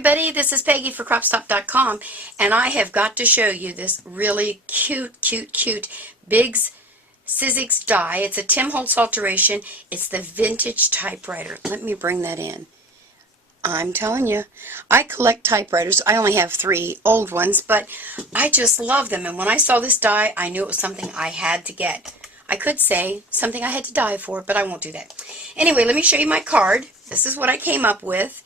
everybody, this is Peggy for CropStop.com, and I have got to show you this really cute Biggs Sizzix die. It's a Tim Holtz alteration. It's the vintage typewriter. Let me bring that in. I'm telling you, I collect typewriters. I only have 3 old ones, but I just love them, and when I saw this die, I knew it was something I had to get. I could say something I had to die for, but I won't do that. Anyway, let me show you my card. This is what I came up with.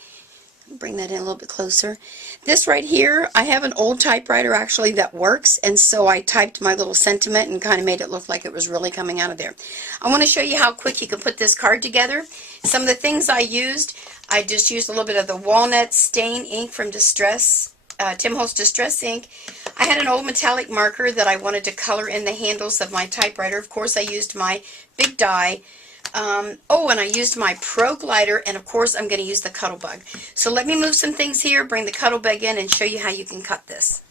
Bring that in a little bit closer. This right here, I have an old typewriter actually that works, and so I typed my little sentiment and kind of made it look like it was really coming out of there. I want to show you how quick you can put this card together. Some of the things I just used a little bit of the walnut stain ink from Tim Holtz Distress ink. I had an old metallic marker that I wanted to color in the handles of my typewriter. Of course, I used my big die. And I used my Pro Glider, and of course I'm going to use the Cuttlebug. So let me move some things here, bring the Cuttlebug in, and show you how you can cut this.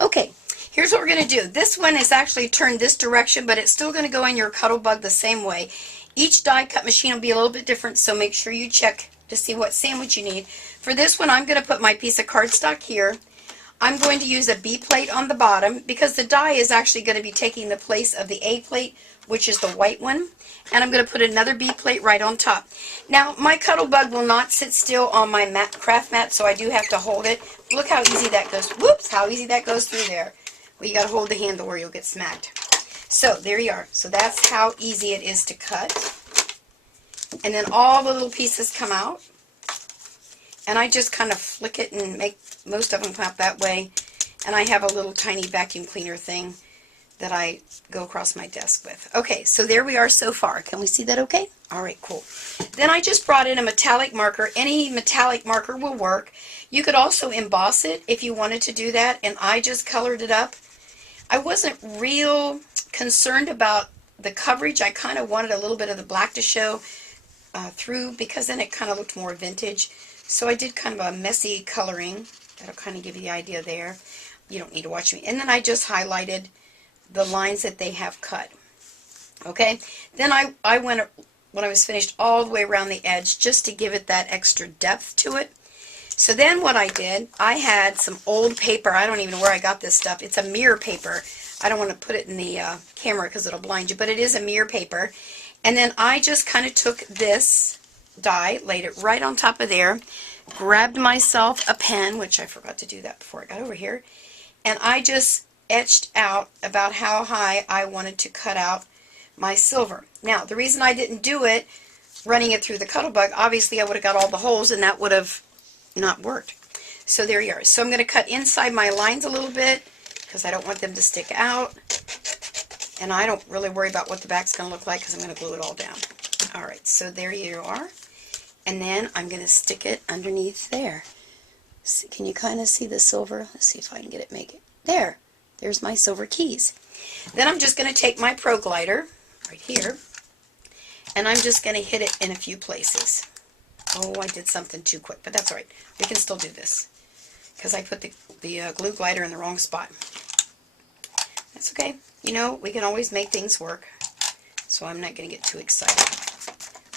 Okay, here's what we're going to do. This one is actually turned this direction, but it's still going to go in your Cuttlebug the same way. Each die cut machine will be a little bit different, so make sure you check to see what sandwich you need. For this one, I'm going to put my piece of cardstock here. I'm going to use a B plate on the bottom because the die is actually going to be taking the place of the A plate, which is the white one. And I'm going to put another B plate right on top. Now, my Cuttlebug will not sit still on my craft mat, so I do have to hold it. Look how easy that goes. Whoops, how easy that goes through there. Well, you got to hold the handle or you'll get smacked. So, there you are. So that's how easy it is to cut. And then all the little pieces come out. And I just kind of flick it and make most of them come out that way. And I have a little tiny vacuum cleaner thing that I go across my desk with. Okay, so there we are so far. Can we see that okay? Alright, cool. Then I just brought in a metallic marker. Any metallic marker will work. You could also emboss it if you wanted to do that, and I just colored it up. I wasn't real concerned about the coverage. I kind of wanted a little bit of the black to show through, because then it kind of looked more vintage. So I did kind of a messy coloring. That'll kind of give you the idea there. You don't need to watch me. And then I just highlighted the lines that they have cut. Okay, then I went, when I was finished, all the way around the edge just to give it that extra depth to it. So then what I did, I had some old paper. I don't even know where I got this stuff. It's a mirror paper. I don't want to put it in the camera because it'll blind you, but it is a mirror paper. And then I just kind of took this die, laid it right on top of there, grabbed myself a pen, which I forgot to do that before I got over here, and I just etched out about how high I wanted to cut out my silver. Now, the reason I didn't do it running it through the Cuttlebug, obviously I would have got all the holes and that would have not worked. So there you are. So I'm going to cut inside my lines a little bit because I don't want them to stick out. And I don't really worry about what the back's going to look like because I'm going to glue it all down. Alright, so there you are. And then I'm going to stick it underneath there. See, can you kind of see the silver? Let's see if I can get it, make it. There. There's my silver keys. Then I'm just going to take my Pro Glider, right here, and I'm just going to hit it in a few places. Oh, I did something too quick, but that's alright. We can still do this, because I put the glue glider in the wrong spot. That's okay. You know, we can always make things work, so I'm not going to get too excited.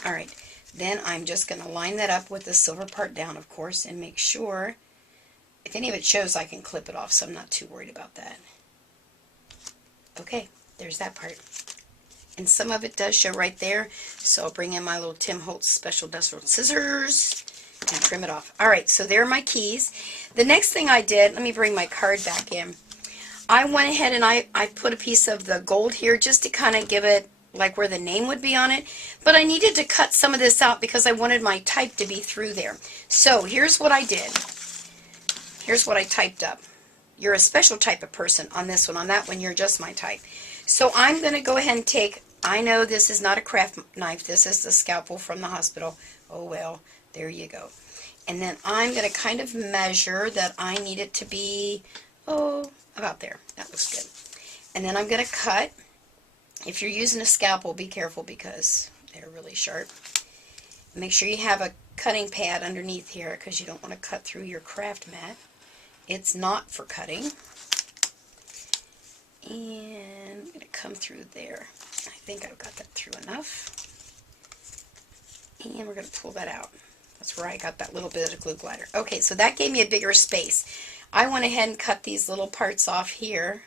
Alright, then I'm just going to line that up with the silver part down, of course, and make sure, if any of it shows, I can clip it off, so I'm not too worried about that. Okay, there's that part. And some of it does show right there, so I'll bring in my little Tim Holtz special industrial scissors and trim it off. Alright, so there are my keys. The next thing I did, let me bring my card back in. I went ahead and I put a piece of the gold here just to kind of give it like where the name would be on it. But I needed to cut some of this out because I wanted my type to be through there. So here's what I did. Here's what I typed up. You're a special type of person on this one. On that one, you're just my type. So I'm going to go ahead and take, I know this is not a craft knife. This is the scalpel from the hospital. Oh, well, there you go. And then I'm going to kind of measure that I need it to be, oh, about there. That looks good. And then I'm going to cut. If you're using a scalpel, be careful because they're really sharp. Make sure you have a cutting pad underneath here because you don't want to cut through your craft mat. It's not for cutting. And I'm going to come through there. I think I've got that through enough. And we're going to pull that out. That's where I got that little bit of glue glider. Okay, so that gave me a bigger space. I went ahead and cut these little parts off here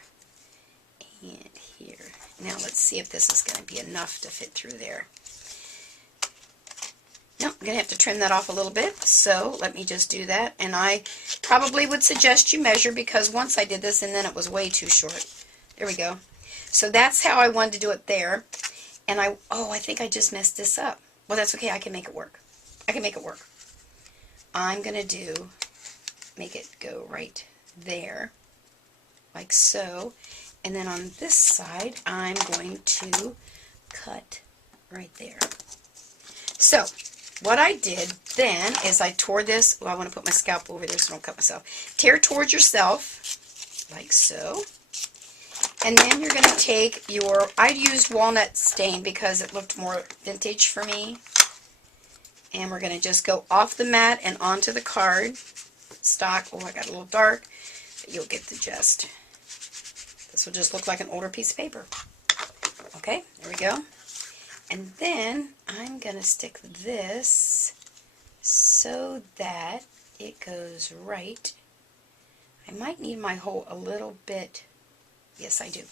and here. Now let's see if this is going to be enough to fit through there. No, I'm going to have to trim that off a little bit, so let me just do that. And I probably would suggest you measure, because once I did this and then it was way too short. There we go. So that's how I wanted to do it there. And I think I just messed this up. Well, that's okay. I can make it work. I can make it work. I'm going to make it go right there, like so. And then on this side, I'm going to cut right there. So what I did then is I tore this. Well, I want to put my scalpel over there so I don't cut myself. Tear towards yourself, like so. And then you're going to take your, I used walnut stain because it looked more vintage for me. And we're going to just go off the mat and onto the card stock. Oh, I got a little dark, but you'll get the gist. This will just look like an older piece of paper. Okay, there we go. And then I'm going to stick this so that it goes right. I might need my hole a little bit. Yes, I do.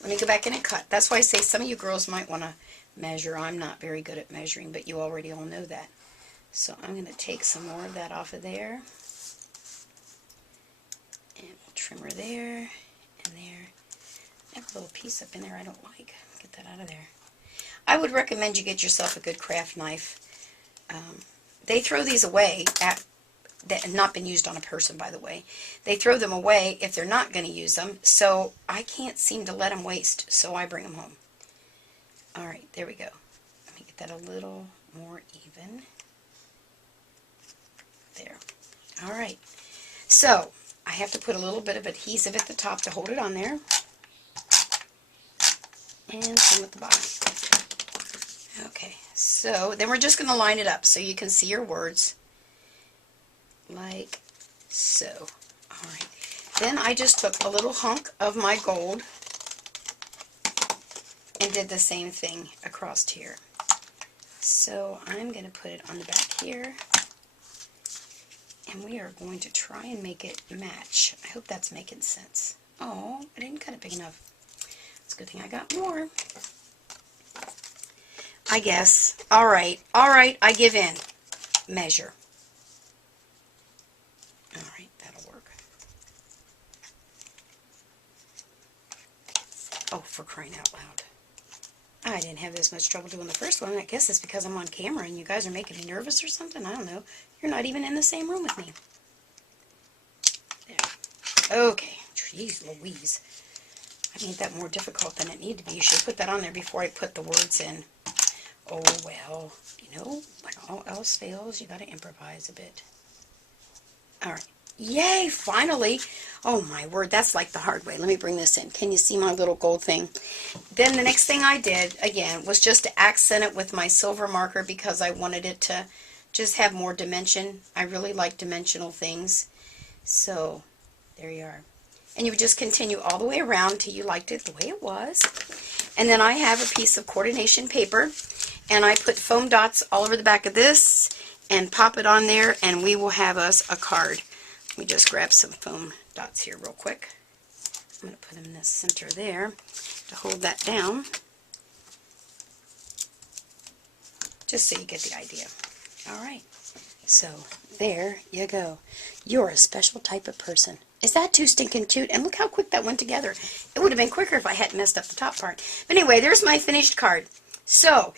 Let me go back in and cut. That's why I say some of you girls might want to measure. I'm not very good at measuring, but you already all know that. So I'm going to take some more of that off of there. And we'll trim her there and there. I have a little piece up in there I don't like. Get that out of there. I would recommend you get yourself a good craft knife. They throw these away that have not been used on a person, by the way. They throw them away if they're not going to use them, so I can't seem to let them waste, so I bring them home. Alright, there we go. Let me get that a little more even. There. Alright, so I have to put a little bit of adhesive at the top to hold it on there. And same with the bottom. Okay, so then we're just going to line it up so you can see your words. Like so. Alright. Then I just took a little hunk of my gold and did the same thing across here. So I'm going to put it on the back here. And we are going to try and make it match. I hope that's making sense. Oh, I didn't cut it big enough. It's a good thing I got more. I guess. Alright, I give in. Measure. Alright, that'll work. Oh, for crying out loud. I didn't have this much trouble doing the first one. I guess it's because I'm on camera and you guys are making me nervous or something. I don't know. You're not even in the same room with me. There. Okay. Jeez Louise. I made that more difficult than it needed to be. You should put that on there before I put the words in. Oh, well, you know, when all else fails, you got to improvise a bit. Alright. Yay, finally. Oh, my word, that's like the hard way. Let me bring this in. Can you see my little gold thing? Then the next thing I did, again, was just to accent it with my silver marker because I wanted it to just have more dimension. I really like dimensional things. So, there you are. And you would just continue all the way around until you liked it the way it was. And then I have a piece of coordination paper, and I put foam dots all over the back of this and pop it on there, and we will have us a card. Let me just grab some foam dots here real quick. I'm going to put them in the center there to hold that down, just so you get the idea. Alright, so there you go. You're a special type of person. Is that too stinking cute? And look how quick that went together. It would have been quicker if I hadn't messed up the top part. But anyway, there's my finished card. So,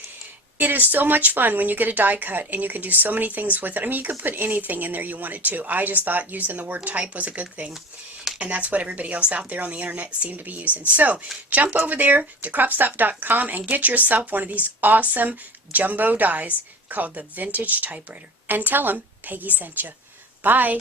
it is so much fun when you get a die cut and you can do so many things with it. I mean, you could put anything in there you wanted to. I just thought using the word type was a good thing. And that's what everybody else out there on the internet seemed to be using. So, jump over there to CropStop.com and get yourself one of these awesome jumbo dies called the Vintage Typewriter. And tell them Peggy sent you. Bye.